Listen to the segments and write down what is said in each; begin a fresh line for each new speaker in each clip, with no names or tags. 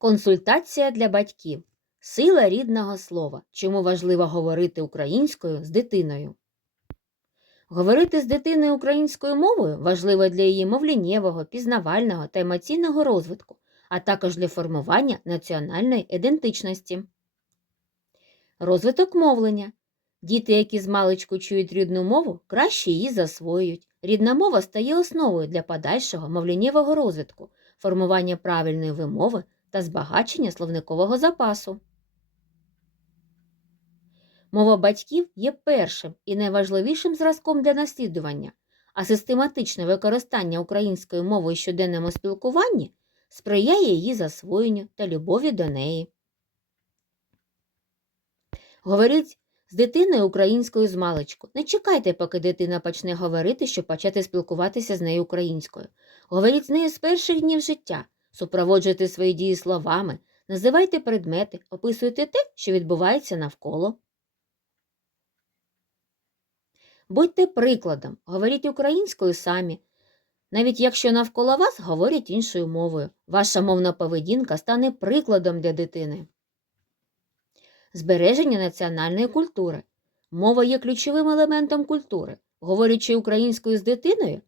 Консультація для батьків. Сила рідного слова. Чому важливо говорити українською з дитиною? Говорити з дитиною українською мовою важливо для її мовліннєвого, пізнавального та емоційного розвитку, а також для формування національної ідентичності. Розвиток мовлення. Діти, які з маличку чують рідну мову, краще її засвоюють. Рідна мова стає основою для подальшого мовліннєвого розвитку, формування правильної вимови та збагачення словникового запасу. Мова батьків є першим і найважливішим зразком для наслідування, а систематичне використання української мови у щоденному спілкуванні сприяє її засвоєнню та любові до неї. Говоріть з дитиною українською з маличку. Не чекайте, поки дитина почне говорити, щоб почати спілкуватися з нею українською. Говоріть з нею з перших днів життя, супроводжуйте свої дії словами, називайте предмети, описуйте те, що відбувається навколо. Будьте прикладом, говоріть українською самі. Навіть якщо навколо вас говорять іншою мовою, ваша мовна поведінка стане прикладом для дитини. Збереження національної культури. Мова є ключовим елементом культури. Говорячи українською з дитиною,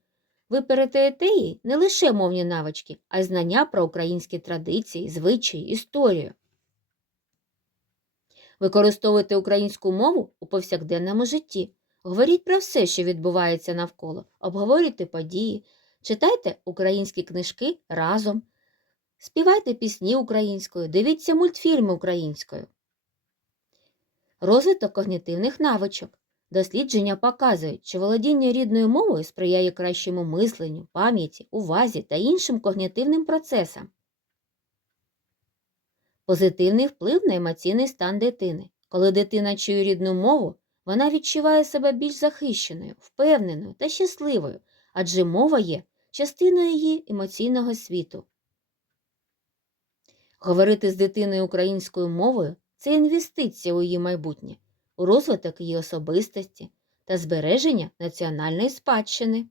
ви передаєте їй не лише мовні навички, а й знання про українські традиції, звичаї, історію. Використовуйте українську мову у повсякденному житті. Говоріть про все, що відбувається навколо, обговорюйте події, читайте українські книжки разом, співайте пісні українською, дивіться мультфільми українською. Розвиток когнітивних навичок. Дослідження показують, що володіння рідною мовою сприяє кращому мисленню, пам'яті, увазі та іншим когнітивним процесам. Позитивний вплив на емоційний стан дитини. Коли дитина чує рідну мову, вона відчуває себе більш захищеною, впевненою та щасливою, адже мова є частиною її емоційного світу. Говорити з дитиною українською мовою це інвестиція у її майбутнє, розвиток її особистості та збереження національної спадщини.